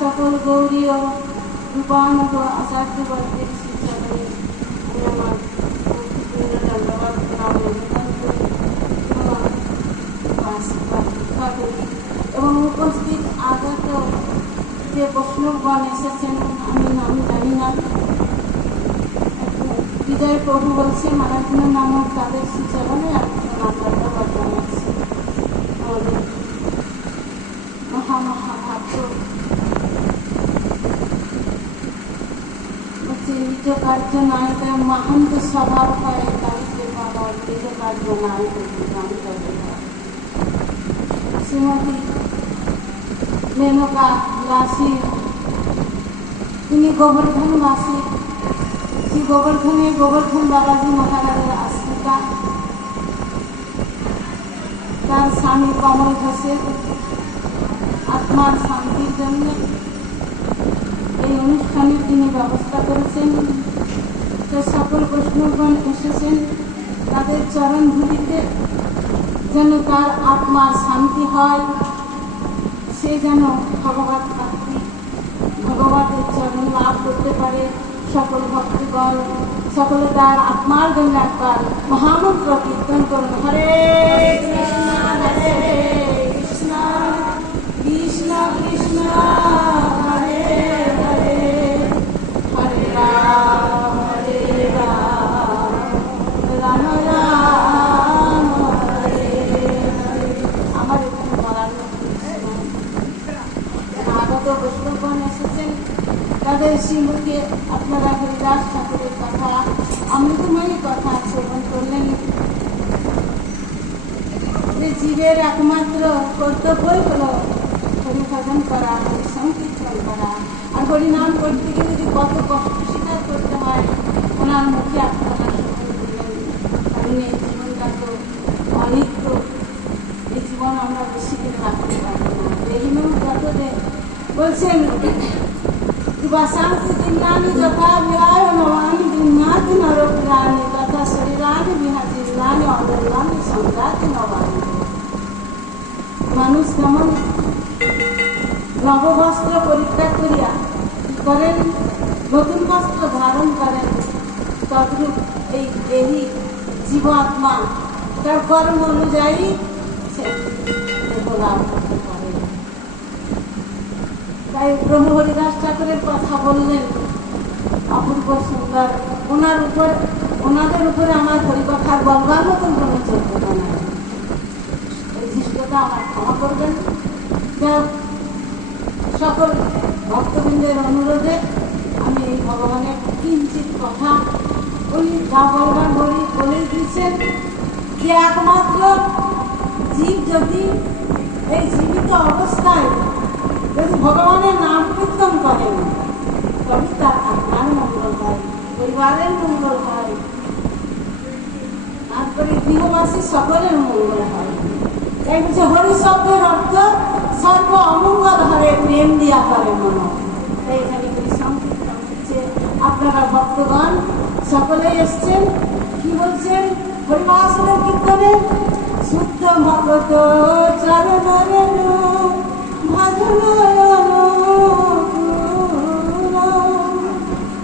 সকল গৌরী ও রূপানুগ আচার্য বর্গের শিক্ষাকে আমার ধন্যবাদ এবং উপস্থিত আগত যে প্রশ্নগণ এসেছেন আমি নাম জানি না। বিজয় প্রভু বলছে মারাঠুনা নামক তাদের শিচারণে আপনার ধন্যবাদ জানাচ্ছি। আমাদের মহাভাগ্য নিজ কার্য নায়িকা মহান্ত স্বভাব হয় তারিখে বাবা নিজ কার্য নায়িকা শ্রীমতী মেনকা দাসী তিনি গোবর্ধনবাসী। শ্রী গোবর্ধন বাবাজি মহারাজের আশ্রিতা। তার স্বামী কমল ঘোষের আত্মার শান্তির জন্য এই অনুষ্ঠানের তিনি ব্যবস্থা করেছেন। তো সকল বৈষ্ণবগণ এসেছেন তাদের চরণ ধুলিতে যেন তার আত্মার শান্তি হয়, সে যেন ভগবতের চরণ লাভ করতে পারে। সকল ভক্তগণ সকলে তার আত্মার জন্য একবার মহামন্ত্র কীর্তন করুন। হরে কৃষ্ণ হরে কৃষ্ণ কৃষ্ণ কৃষ্ণ হরে হরে হরে রাম রাম রাম হরে হরে। আমার এখানে বলার আগত বৈষ্ণবগণ এসেছেন তাদের শ্রীমুখে আপনারা হরিদাস ঠাকুরের কথা অমৃতময়ী কথা শ্রবণ করলেন। জীবের একমাত্র কর্তব্যই হলো হরি ভজন করা, হরি সংকীর্তন করা। আর হরিনাম করতে গিয়ে যদি কত কষ্ট স্বীকার করতে হয়, ওনার মুখে আপনারা শুনে দিলেন। কারণ এই জীবনটা তো অনিত্য, এই জীবন আমরা বেশি দিন রাখতে পারবো না। দেহিনম যত দে বলছেন দিবাসাংসি দিনানি যথা বিহায় নবানি দিনাতি নরপুরানি তথা শরীরানি বিনা জিল্লানি অদল্লানি সংঘাতি নবানি। মানুষ যেমন নববস্ত্র পরিত্যাগ করিয়া করেন, নতুন বস্ত্র ধারণ করেন, তদ্রূপ এই দেহী জীবাত্মা তার কর্ম অনুযায়ী সে দেহ লাভ করতে পারে। তাই ব্রহ্ম হরিদাস ঠাকুরের কথা বললেন অপূর্ব সুন্দর। ওনাদের উপরে আমার হরিকথার বলবার মতন কোনো যোগ্যতা নাই, এই ধৃষ্টতা আমার ক্ষমা করবেন। সকল ভক্তবৃন্দের অনুরোধে আমি এই ভগবানের কিঞ্চিত কথা উনি যা বলবার বলেই দিয়েছেন যে একমাত্র জীব যদি এই জীবিত অবস্থায় যদি ভগবানের নাম কীর্তন করেন তবে তার আপনার মঙ্গল হয়, পরিবারের মঙ্গল হয়, তারপরে গৃহবাসী সকলের মঙ্গল হয়। তাই বলছে হরি শব্দের অর্থ সর্ব অমঙ্গল হরে প্রেম দিয়া করে মন। তাই এখানে হরি সংকীর্তন হচ্ছে। আপনারা ভক্তগণ সকলেই এসছেন, কি বলছেন হরিবাসনের কীর্তনে? শুদ্ধ ভগত চরণের ভজন,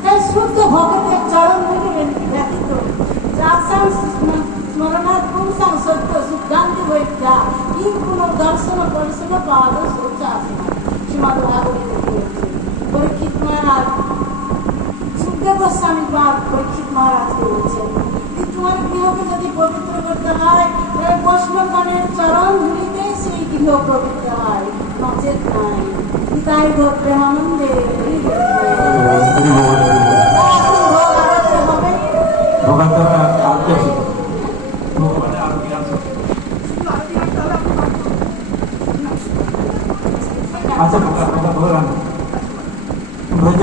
তাই শুদ্ধ ভগতের চরণ ব্যতীত স্মরণার পুংসাং সত্য সিদ্ধান্তি বৈদ্যা কি কোনো দর্শন দর্শন পাওয়া সত্য আসে না। শ্রীমদ ভাগবত পরীক্ষিত মহারাজ সুখদেব গোস্বামী বাদ পরীক্ষিত মহারাজকে বলছেন তোমার গৃহকে যদি পবিত্র করতে হয় তাহলে বৈষ্ণবগণের চরণ ধুলিতেই সেই গৃহ পবিত্র হয়, নচেত নাই। পিতাই গো প্রেমানন্দে আচ্ছা ভজ